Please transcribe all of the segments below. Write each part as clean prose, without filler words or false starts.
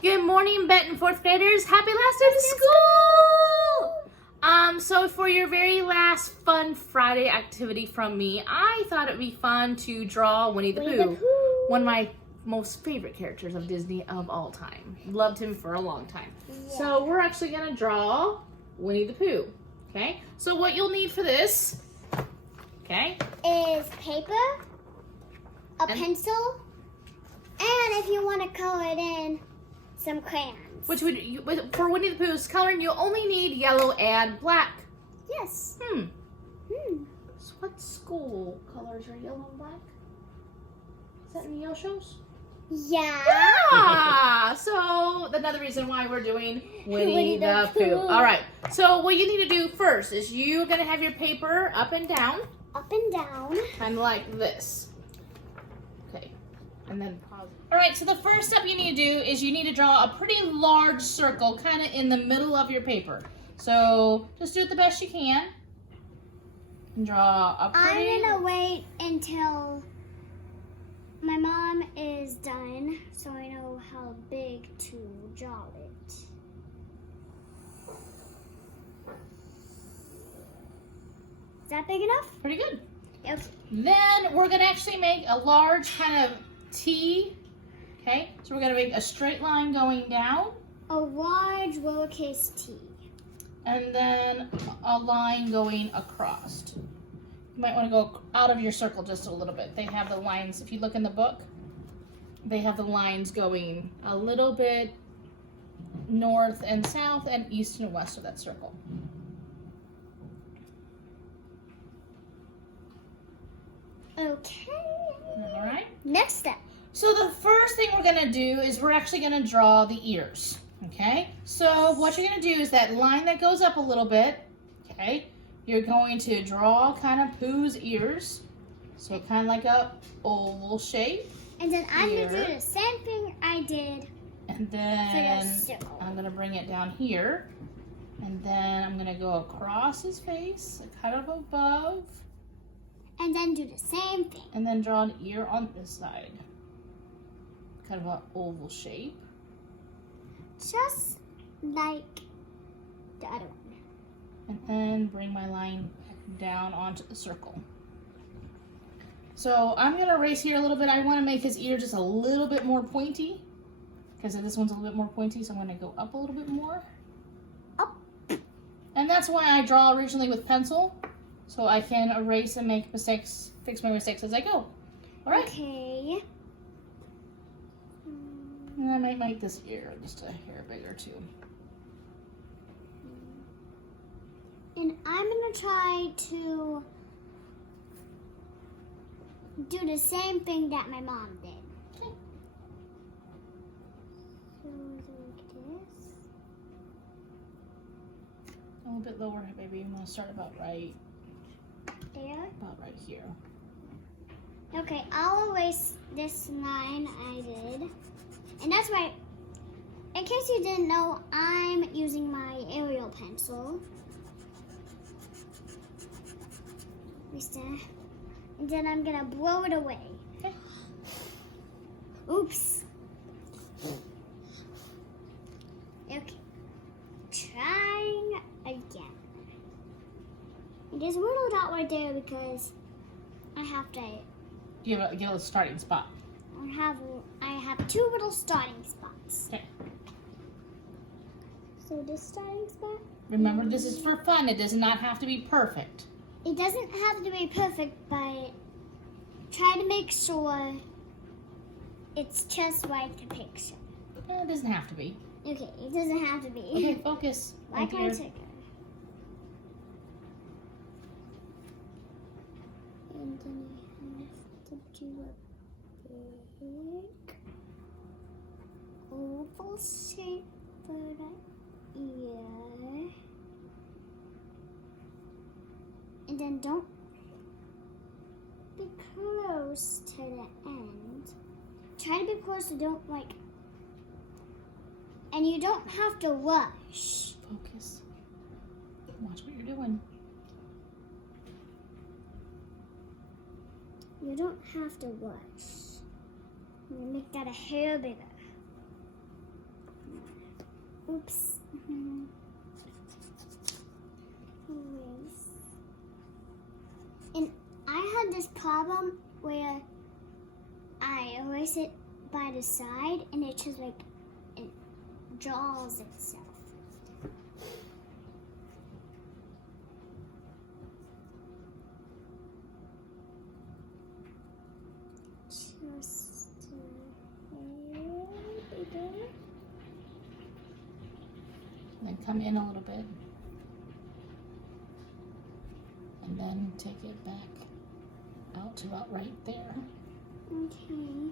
Good morning, Benton fourth graders. Happy last day of school! So for your very last fun Friday activity from me, I thought it'd be fun to draw Winnie the Pooh, one of my most favorite characters of Disney of all time. Loved him for a long time. Yeah. So we're actually gonna draw Winnie the Pooh, okay? So what you'll need for this, okay, is paper, a pencil, and if you want to color it in, some crayons. Which would for Winnie the Pooh's coloring, you only need yellow and black. Yes. So what school colors are yellow and black? Is that in the Yoshos? Yeah. So another reason why we're doing Winnie the Pooh. All right. So what you need to do first is you're gonna have your paper up and down. Up and down. Kind of like this. Okay. And then pause. All right, so the first step you need to do is you need to draw a pretty large circle kind of in the middle of your paper. So just do it the best you can. And draw a pretty... I'm gonna wait until my mom is done so I know how big to draw it. Is that big enough? Pretty good. Okay. Then we're gonna actually make a large kind of T. Okay, so we're gonna make a straight line going down. A large lowercase t. And then a line going across. You might want to go out of your circle just a little bit. They have the lines, if you look in the book, they have the lines going a little bit north and south and east and west of that circle. Okay. All right. Next step. So the first thing we're gonna do is we're actually gonna draw the ears, okay? So what you're gonna do is that line that goes up a little bit, okay? You're going to draw kind of Pooh's ears. So kind of like a oval shape. And then I'm gonna do the same thing I did. And then I'm gonna bring it down here. And then I'm gonna go across his face, kind of above. And then do the same thing. And then draw an ear on this side. Kind of an oval shape. Just like the other one. And then bring my line down onto the circle. So I'm going to erase here a little bit. I want to make his ear just a little bit more pointy. Because this one's a little bit more pointy, so I'm going to go up a little bit more. Up. And that's why I draw originally with pencil. So I can erase and make mistakes, fix my mistakes as I go. All right. Okay. And I might make this ear just a hair bigger too. And I'm gonna try to do the same thing that my mom did. Okay. So like this. A little bit lower, baby. I'm gonna start about right here. Okay, I'll erase this line I did. And that's right. In case you didn't know, I'm using my Arial pencil. And then I'm gonna blow it away. Okay. Oops. Okay. Trying again. And there's a little dot right there because I have to. Give a starting spot. I have two little starting spots. Okay. So this starting spot. Remember, this is for fun. It does not have to be perfect. It doesn't have to be perfect, but try to make sure it's just like the picture. It doesn't have to be. Okay, it doesn't have to be. Okay, focus. Why can't I take it? And then I have to do a big oval shape for the ear. And then don't be close to the end. Try to be close, so don't like, and you don't have to rush. Focus. Watch what you're doing. You don't have to rush. I'm gonna make that a hair bigger. Oops. And I had this problem where I erase it by the side and it just like it draws itself. Just Then come in a little bit. And then take it back out to about right there. Okay.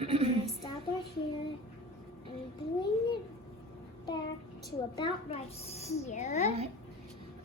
I'm gonna stop right here and bring it back to about right here.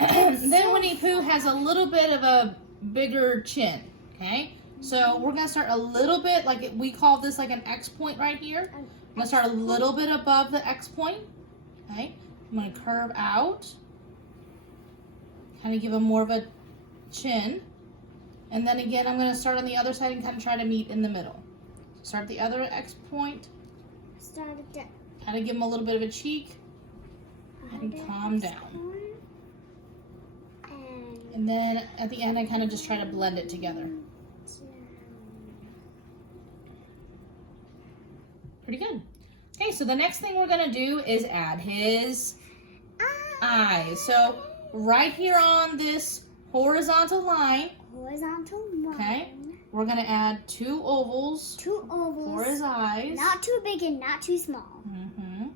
All right. Then Winnie Pooh has a little bit of a bigger chin, okay? So we're gonna start a little bit, like we call this like an X point right here. I'm gonna start a little bit above the X point, okay? I'm gonna curve out, kind of give him more of a chin. And then again, I'm gonna start on the other side and kind of try to meet in the middle. Start the other X point. Start at the Kind of give him a little bit of a cheek. And calm down. And then at the end, I kind of just try to blend it together. Pretty good. Okay, so the next thing we're gonna do is add his eyes. So right here on this horizontal line, okay, we're gonna add 2 ovals. 2 ovals. For his eyes. Not too big and not too small. Mm-hmm.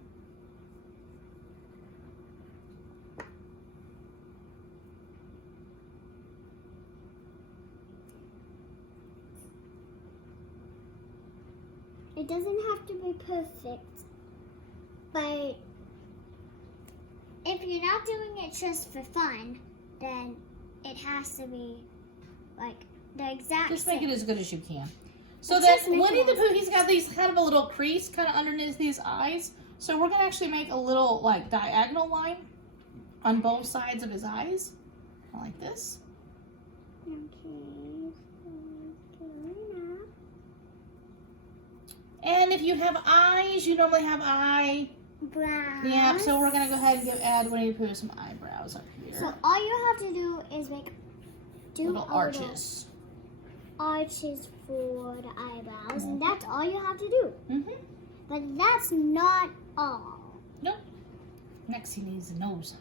It doesn't have to be perfect, but if you're not doing it just for fun, then it has to be like the exact Just same. make it as good as you can. So Let's then just make Winnie it the as- Pooh, he's got these kind of a little crease kind of underneath these eyes. So we're gonna actually make a little like diagonal line on both sides of his eyes, like this. Okay. And if you have eyes, you normally have Brows. Yeah, so we're gonna go ahead and add Winnie the Pooh some eyebrows up here. So all you have to do is Little arches. Arches for the eyebrows, and that's all you have to do. Mm-hmm. But that's not all. Nope. Next he needs a nose.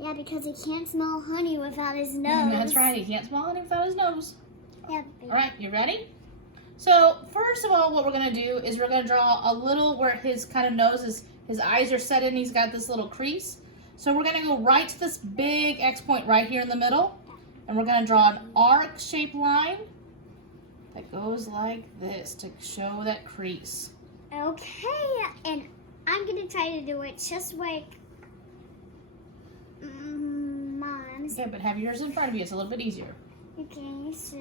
Yeah, because he can't smell honey without his nose. That's right, he can't smell it without his nose. Yeah, Alright, you ready? So first of all, what we're gonna do is we're gonna draw a little where his kind of nose is, his eyes are set in, he's got this little crease. So we're gonna go right to this big X point right here in the middle, and we're gonna draw an arc-shaped line that goes like this to show that crease. Okay, and I'm gonna try to do it just like Mom's. Okay, but have yours in front of you, it's a little bit easier. Okay, so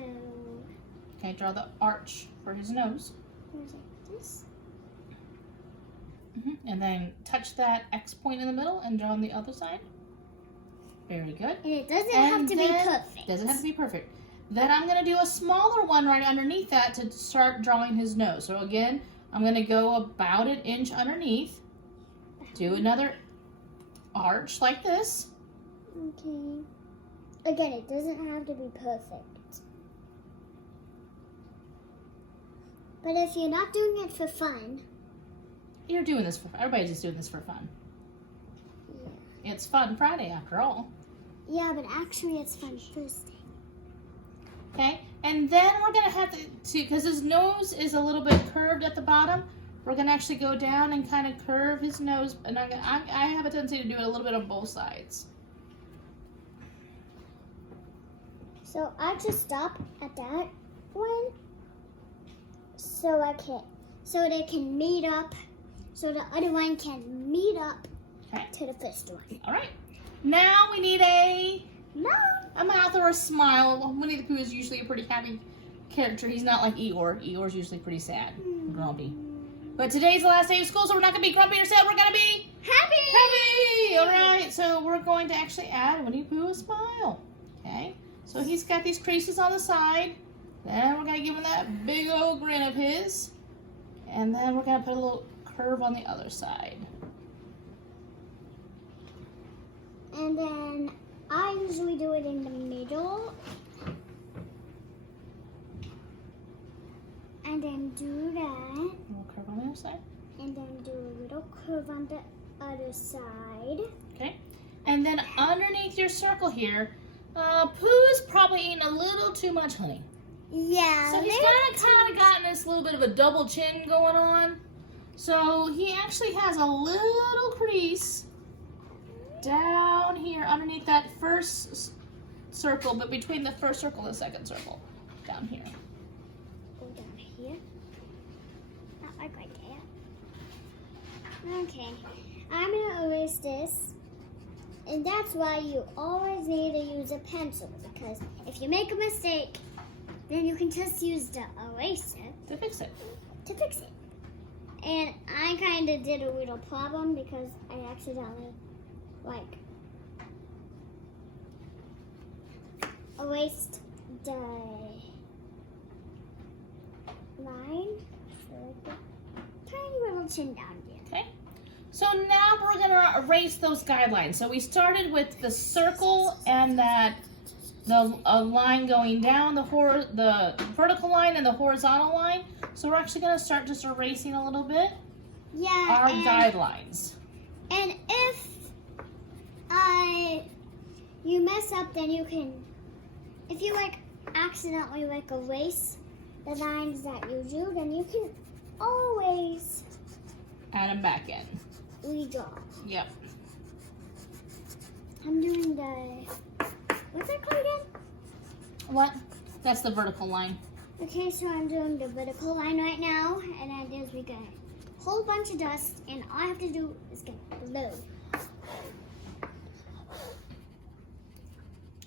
Okay, draw the arch for his nose. here's like this. And then touch that X point in the middle and draw on the other side. Very good. And it doesn't have to be then- perfect. Doesn't have to be perfect. Then I'm going to do a smaller one right underneath that to start drawing his nose. So again, I'm going to go about an inch underneath. Do another arch like this. Okay. Again, it doesn't have to be perfect. But if you're not doing it for fun, You're doing this for everybody's just doing this for fun. yeah. It's Fun Friday after all. Yeah, but actually it's fun Thursday. Okay, and then we're gonna have to, because his nose is a little bit curved at the bottom, we're gonna actually go down and kind of curve his nose, and I have a tendency to do it a little bit on both sides. So I just stop at that one, so they can meet up, so the other one can meet up Okay. to the first one. All right, now we need a No. mouth or a smile. Winnie the Pooh is usually a pretty happy character. He's not like Eeyore. Eeyore's usually pretty sad and grumpy. But today's the last day of school, so we're not gonna be grumpy or sad. We're gonna be happy. All right, so we're going to actually add Winnie the Pooh a smile. Okay, so he's got these creases on the side. Then we're gonna give him that big old grin of his, and then we're gonna put a little curve on the other side. And then I usually do it in the middle. And then do that. A little curve on the other side. And then do a little curve on the other side. Okay. And then underneath your circle here, Pooh's probably eating a little too much honey. Yeah. So he's kind of gotten this little bit of a double chin going on. So he actually has a little crease down here underneath that first circle, but between the first circle and the second circle, down here. Go down here. Not like right there. Okay. I'm gonna erase this. And that's why you always need to use a pencil, because if you make a mistake, then you can just use the eraser To fix it. And I kind of did a little problem because I accidentally, erased the line. So tiny little chin down here. Okay. So now we're going to erase those guidelines. So we started with the circle and the line going down, the vertical line and the horizontal line. So we're actually going to start just erasing a little bit our guidelines. And if you mess up, then you can, if you accidentally erase the lines that you do, then you can always Add them back in. redraw. Yep. I'm doing the, what's that called again? What? That's the vertical line. Okay, so I'm doing the vertical line right now, and then we got a whole bunch of dust, and all I have to do is get blue.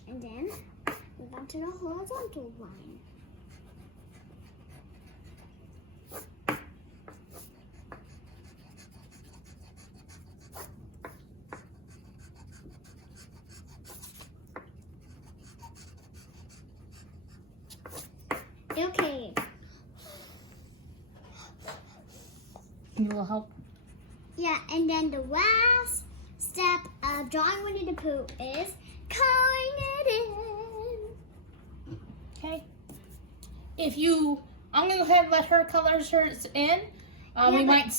And then move on to the horizontal line. Okay. You will help. Yeah, and then the last step of drawing Winnie the Pooh is coloring it in. Okay. I'm gonna go ahead and let her color hers in. We might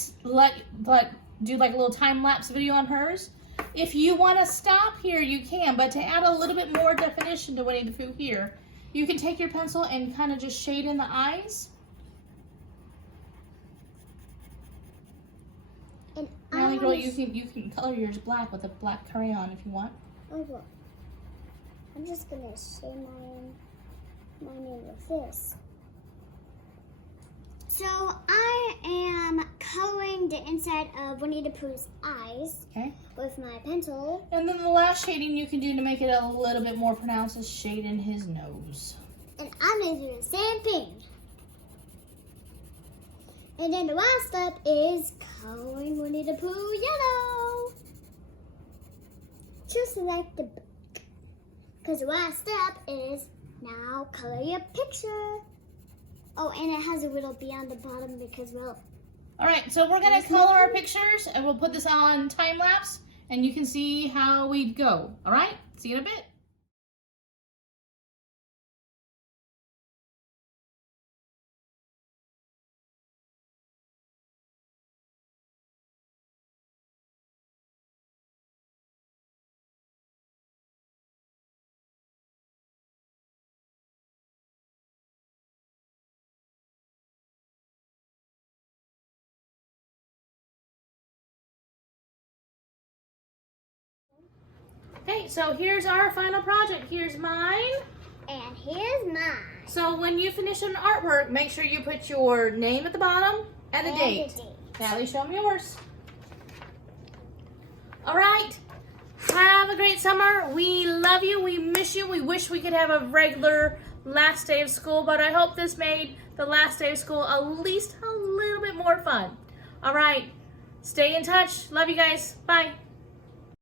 do like a little time lapse video on hers. If you want to stop here, you can. But to add a little bit more definition to Winnie the Pooh here, you can take your pencil and kind of just shade in the eyes. And Now, girl, you can color yours black with a black crayon if you want. Oh, look. I'm just gonna shade mine in with this. So I am coloring the inside of Winnie the Pooh's eyes with my pencil. And then the last shading you can do to make it a little bit more pronounced is shade in his nose. And I'm gonna do the same thing. And then the last step is coloring Winnie the Pooh yellow. Just like the book. Because the last step is now color your picture. Oh, and it has a little bee on the bottom because, well... All right, so we're going to color our pictures, and we'll put this on time lapse, and you can see how we go. All right? See you in a bit. Okay, so here's our final project. Here's mine. And here's mine. So when you finish an artwork, make sure you put your name at the bottom and the date. Natalie, show me yours. All right. Have a great summer. We love you. We miss you. We wish we could have a regular last day of school, but I hope this made the last day of school at least a little bit more fun. All right. Stay in touch. Love you guys. Bye.